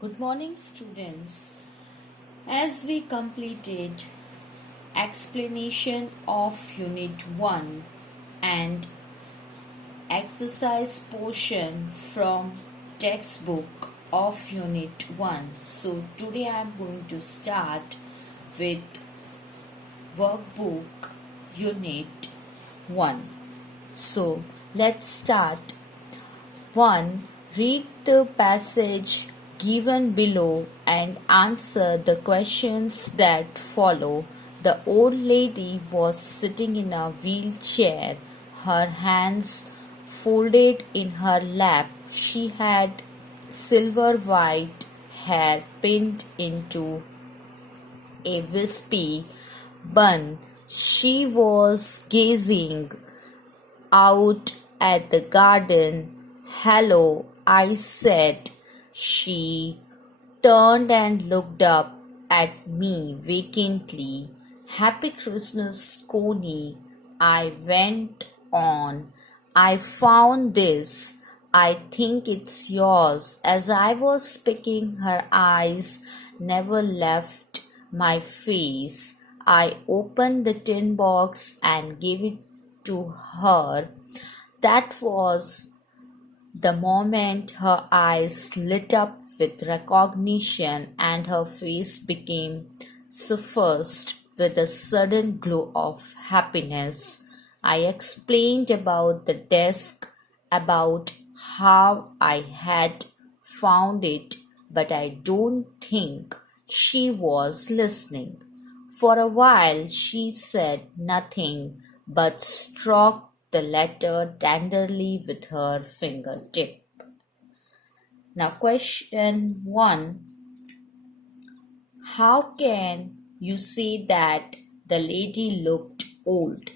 Good morning, students. As we completed explanation of Unit 1 and exercise portion from textbook of Unit 1, so today I am going to start with Workbook Unit 1. So let's start. 1. Read the passage given below and answer the questions that follow. The old lady was sitting in a wheelchair, her hands folded in her lap. She had silver white hair pinned into a wispy bun. She was gazing out at the garden. "Hello," I said. She turned and looked up at me vacantly. "Happy Christmas, Connie," I went on. "I found this. I think it's yours." As I was speaking, her eyes never left my face. I opened the tin box and gave it to her. That was the moment her eyes lit up with recognition and her face became suffused with a sudden glow of happiness. I explained about the desk, about how I had found it, but I don't think she was listening. For a while she said nothing, but stroked the letter tenderly with her fingertip. Now, question 1. How can you say that the lady looked old?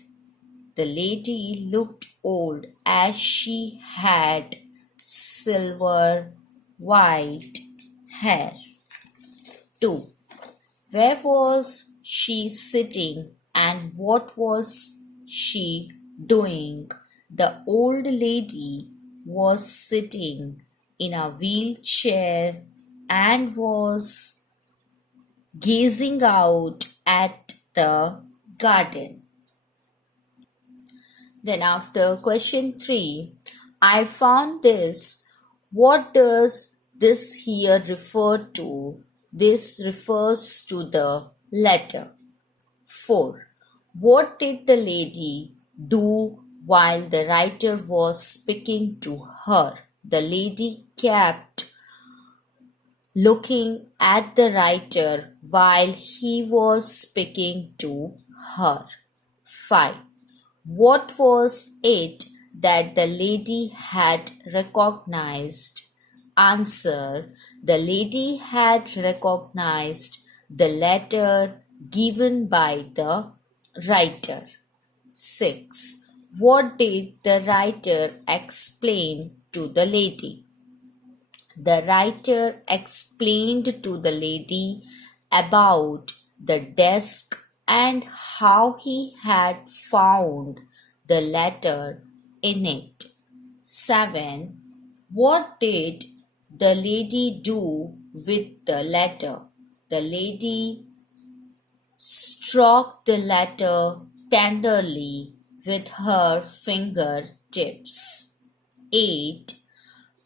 The lady looked old as she had silver white hair. 2. Where was she sitting and what was she doing? The old lady was sitting in a wheelchair and was gazing out at the garden. Then after question 3, I found this. What does this here refer to? This refers to the letter. 4. What did the lady do while the writer was speaking to her? The lady kept looking at the writer while he was speaking to her. 5. What was it that the lady had recognized? Answer: the lady had recognized the letter given by the writer. 6. What did the writer explain to the lady? The writer explained to the lady about the desk and how he had found the letter in it. 7. What did the lady do with the letter? The lady stroked the letter tenderly with her fingertips. 8.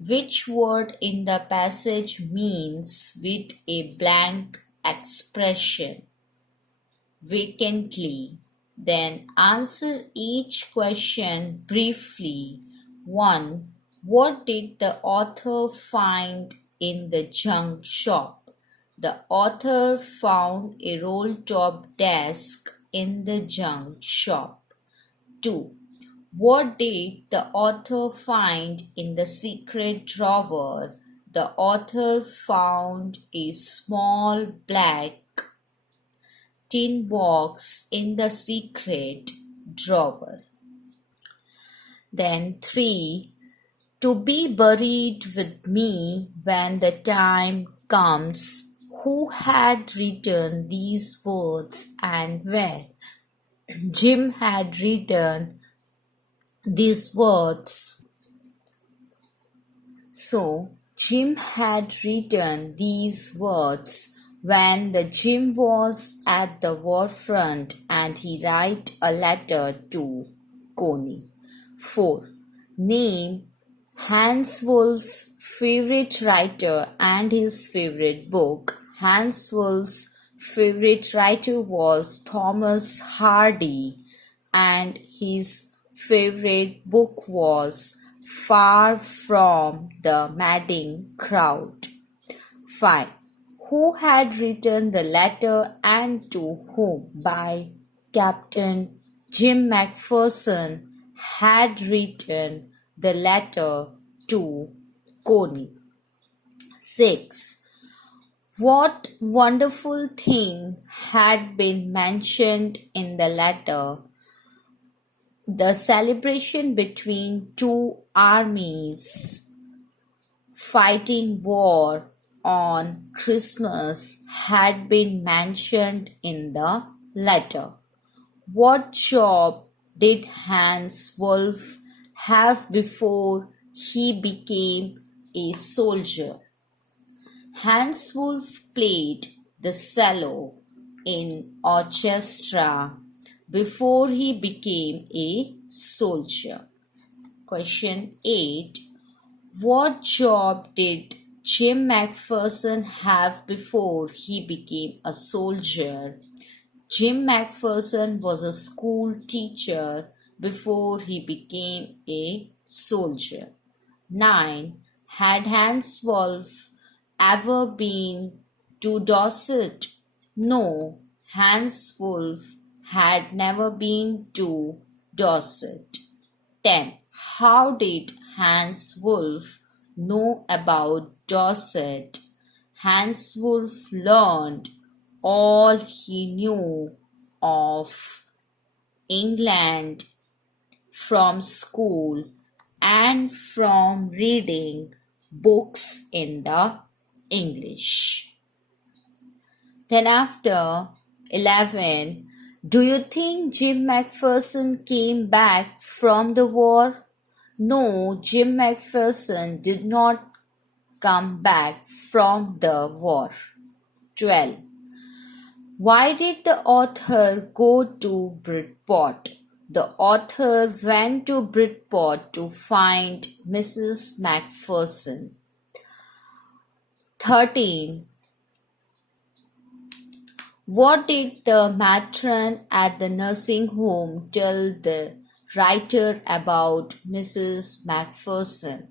Which word in the passage means with a blank expression? Vacantly. Then answer each question briefly. 1. What did the author find in the junk shop? The author found a roll-top desk in the junk shop. 2. What did the author find in the secret drawer? The author found a small black tin box in the secret drawer. Then 3. To be buried with me when the time comes. Who had written these words and where? Jim had written these words. So Jim had written these words when the Jim was at the war front and he write a letter to Coney. 4. Name Hans Wolf's favorite writer and his favorite book. Hans Wolf's favorite writer was Thomas Hardy and his favorite book was Far from the Madding Crowd. 5. Who had written the letter and to whom? By Captain Jim McPherson had written the letter to Coney. 6. What wonderful thing had been mentioned in the letter? The celebration between two armies fighting war on Christmas had been mentioned in the letter. What job did Hans Wolf have before he became a soldier? Hans Wolf played the cello in orchestra before he became a soldier. Question 8. What job did Jim McPherson have before he became a soldier? Jim McPherson was a school teacher before he became a soldier. 9. Had Hans Wolf ever been to Dorset? No, Hans Wolf had never been to Dorset. 10. How did Hans Wolf know about Dorset? Hans Wolf learned all he knew of England from school and from reading books in the English. Then after 11, do you think Jim McPherson came back from the war? No, Jim McPherson did not come back from the war. 12. Why did the author go to Bridport? The author went to Bridport to find Mrs. McPherson. 13. What did the matron at the nursing home tell the writer about Mrs. McPherson?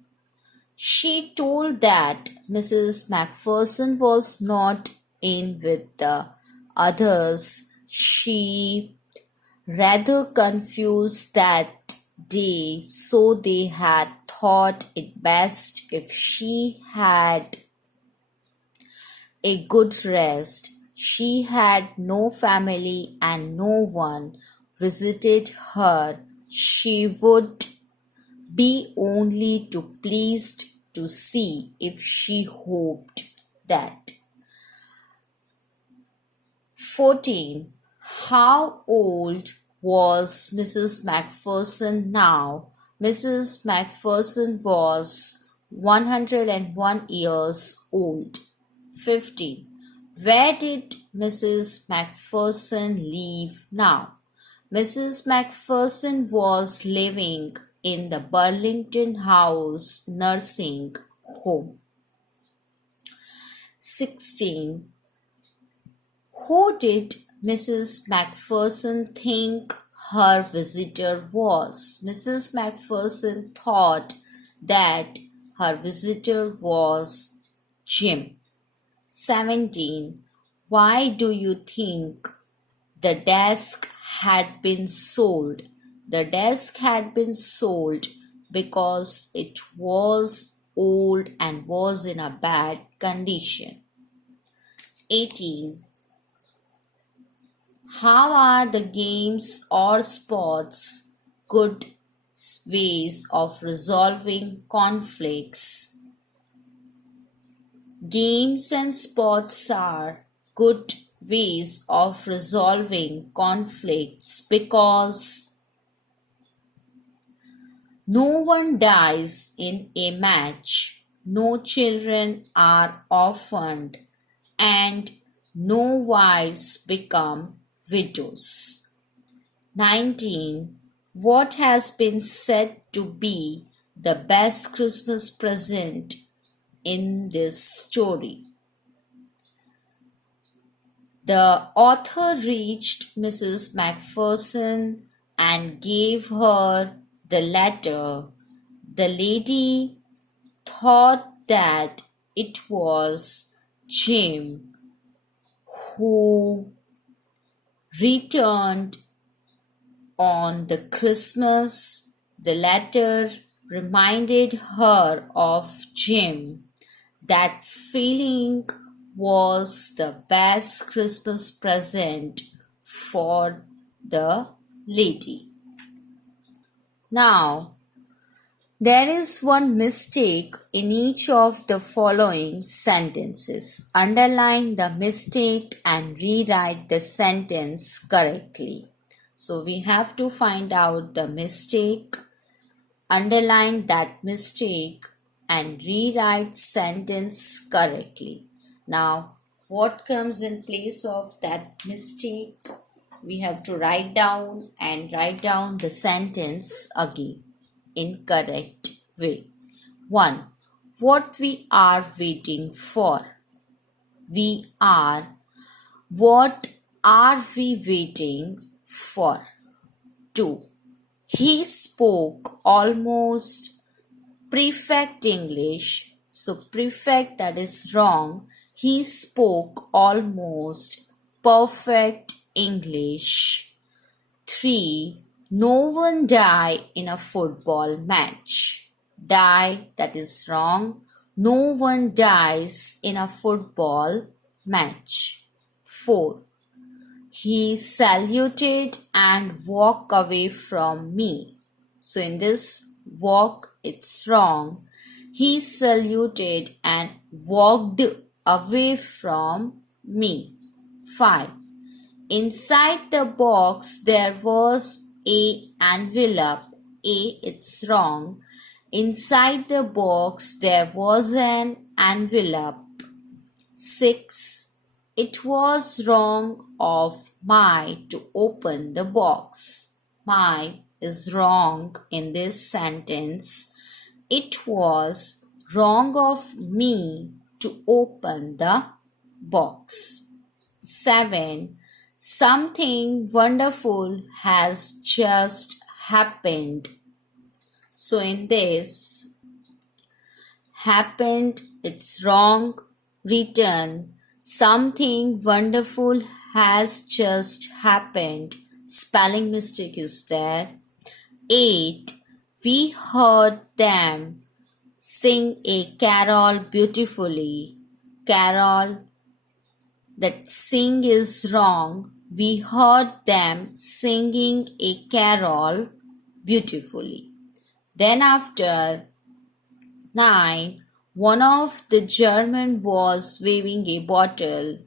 She told that Mrs. McPherson was not in with the others. She rather confused that day, so they had thought it best if she had a good rest. She had no family and no one visited her. She would be only too pleased to see if she hoped that. 14. How old was Mrs. McPherson now? Mrs. McPherson was 101 years old. 15. Where did Mrs. McPherson live now? Mrs. McPherson was living in the Burlington House nursing home. 16. Who did Mrs. McPherson think her visitor was? Mrs. McPherson thought that her visitor was Jim. 17. Why do you think the desk had been sold? The desk had been sold because it was old and was in a bad condition. 18. How are the games or sports good ways of resolving conflicts? Games and sports are good ways of resolving conflicts because no one dies in a match. no children are orphaned, and no wives become widows. 19. What has been said to be the best Christmas present in this story? The author reached Mrs. Macpherson and gave her the letter. The lady thought that it was Jim, who returned on the Christmas. The letter reminded her of Jim. That feeling was the best Christmas present for the lady. Now, there is one mistake in each of the following sentences. Underline the mistake and rewrite the sentence correctly. So we have to find out the mistake, underline that mistake, and rewrite sentence correctly. Now, what comes in place of that mistake? We have to write down the sentence again in correct way. 1. What we are waiting for. What are we waiting for? 2. He spoke almost perfect English. So perfect, that is wrong. He spoke almost perfect English. 3. No one died in a football match. Die, that is wrong. No one dies in a football match. 4. He saluted and walked away from me. So in this walk, it's wrong. He saluted and walked away from me. 5. Inside the box there was a envelope. It's wrong. Inside the box there was an envelope. 6. It was wrong of my to open the box. My is wrong in this sentence. It was wrong of me to open the box. 7. Something wonderful has just happened. So in this, happened, it's wrong. Written, something wonderful has just happened. Spelling mistake is there. 8. We heard them sing a carol beautifully. Carol, that sing is wrong. We heard them singing a carol beautifully. Then after 9, one of the German was waving a bottle.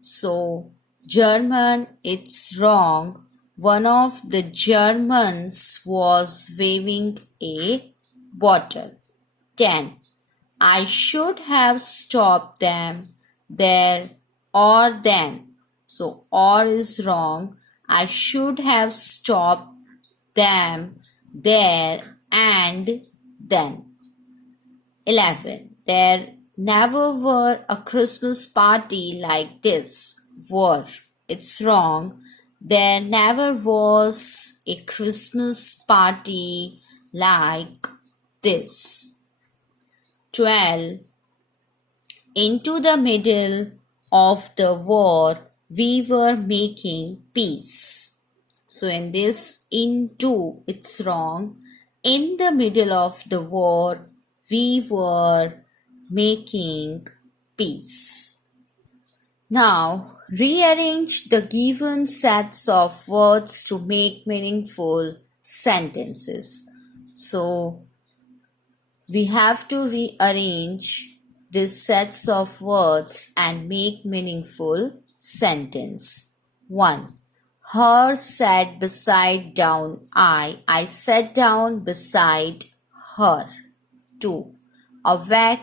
So German, it's wrong. One of the Germans was waving a bottle. 10. I should have stopped them there or then. So or is wrong. I should have stopped them there and then. 11. There never were a Christmas party like this. Were. It's wrong. There never was a Christmas party like this. 12. Into the middle of the war, we were making peace. So in this, into, it's wrong. In the middle of the war, we were making peace. Now, rearrange the given sets of words to make meaningful sentences. So, we have to rearrange these sets of words and make meaningful sentence. 1. Her sat beside down I sat down beside her. 2. awake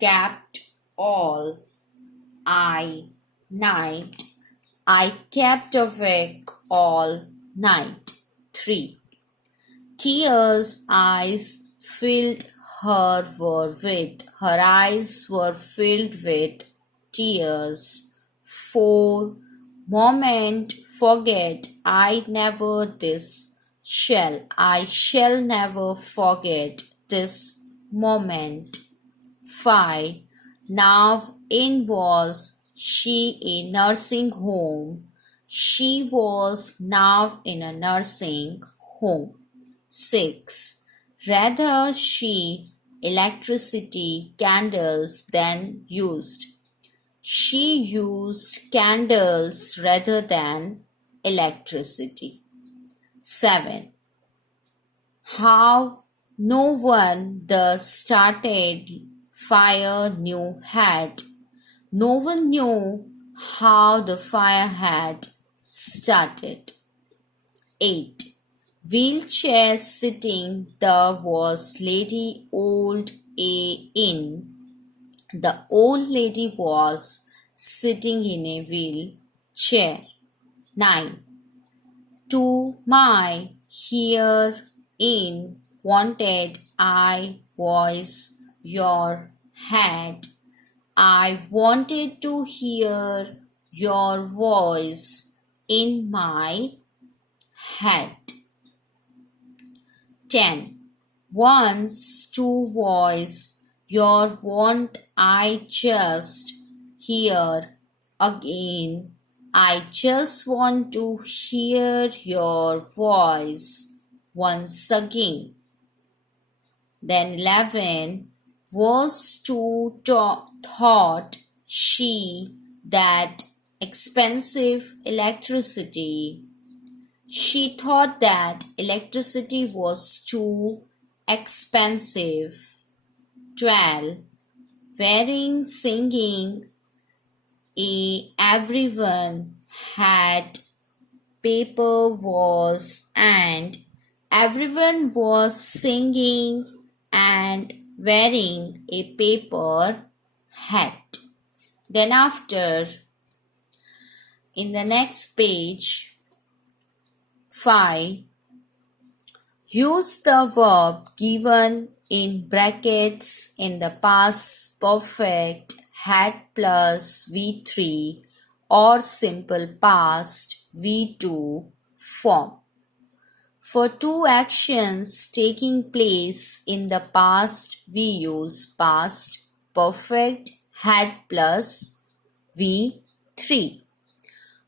kept all night. I kept awake all night. 3. Tears eyes filled her were with. Her eyes were filled with tears. 4. Moment forget I never this shall. I shall never forget this moment. 5. Now in was she a nursing home. She was now in a nursing home. 6. Rather she electricity candles than used. She used candles rather than electricity. 7. How no one thus started fire knew had. No one knew how the fire had started. 8. Wheelchair sitting the was lady old a in. The old lady was sitting in a wheelchair. 9. To my herein wanted I voice your head. I wanted to hear your voice in my head. 10. Once to voice your want I just hear again. I just want to hear your voice once again. Then 11. Was to thought she that expensive electricity. She thought that electricity was too expensive. 12. Wearing singing everyone had paper was and everyone was singing and wearing a paper hat. Then after, in the next page, 5. Use the verb given in brackets in the past perfect had plus V3 or simple past V2 form. For two actions taking place in the past, we use past perfect had plus V3.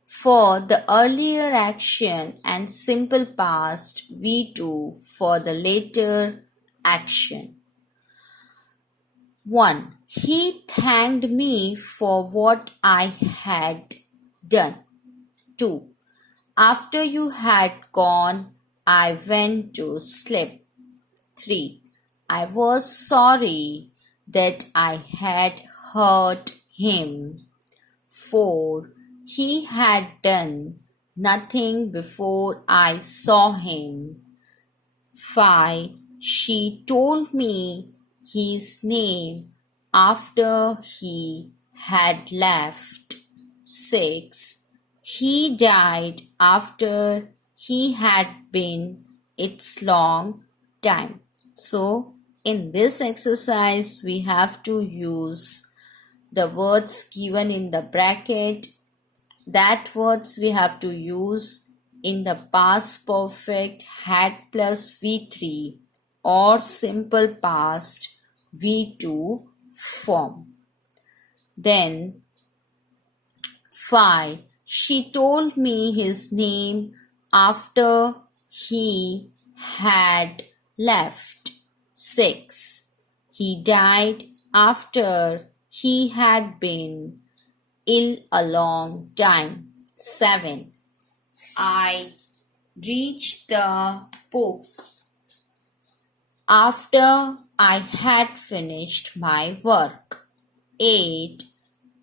For the earlier action and simple past, V2 for the later action. 1. He thanked me for what I had done. 2. After you had gone, I went to sleep. 3. I was sorry that I had hurt him. 4. He had done nothing before I saw him. 5. She told me his name after he had left. 6. He died after he had been its long time. So, in this exercise, we have to use the words given in the bracket. That words we have to use in the past perfect had plus V3 or simple past V2 form. Then 5. She told me his name after he had left. 6. He died after he had been ill a long time. 7. I reached the book after I had finished my work. 8.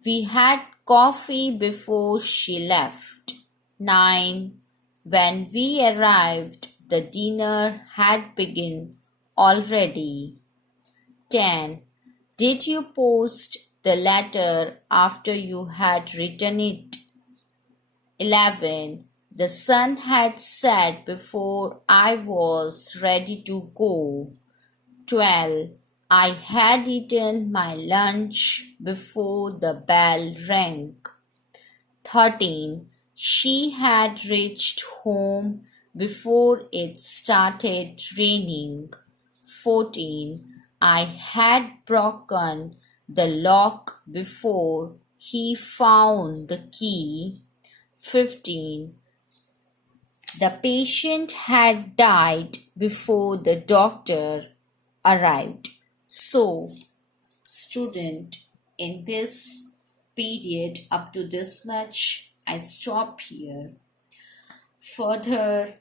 We had coffee before she left. 9. When we arrived, the dinner had begun already. 10. Did you post the letter after you had written it? 11. The sun had set before I was ready to go. 12. I had eaten my lunch before the bell rang. 13. She had reached home before it started raining. 14. I had broken the lock before he found the key. 15. The patient had died before the doctor arrived. So, student, in this period up to this much, I stop here. Further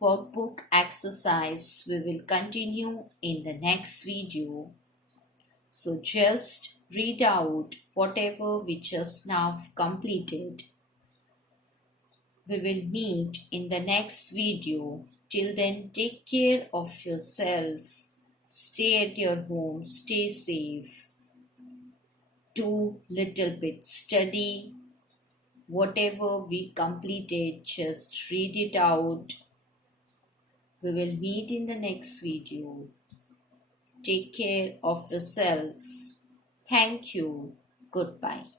workbook exercise we will continue in the next video. So just read out whatever we just now completed. We will meet in the next video. Till then, take care of yourself. Stay at your home. Stay safe. Do little bit study. Whatever we completed, just read it out. We will meet in the next video. Take care of yourself. Thank you. Goodbye.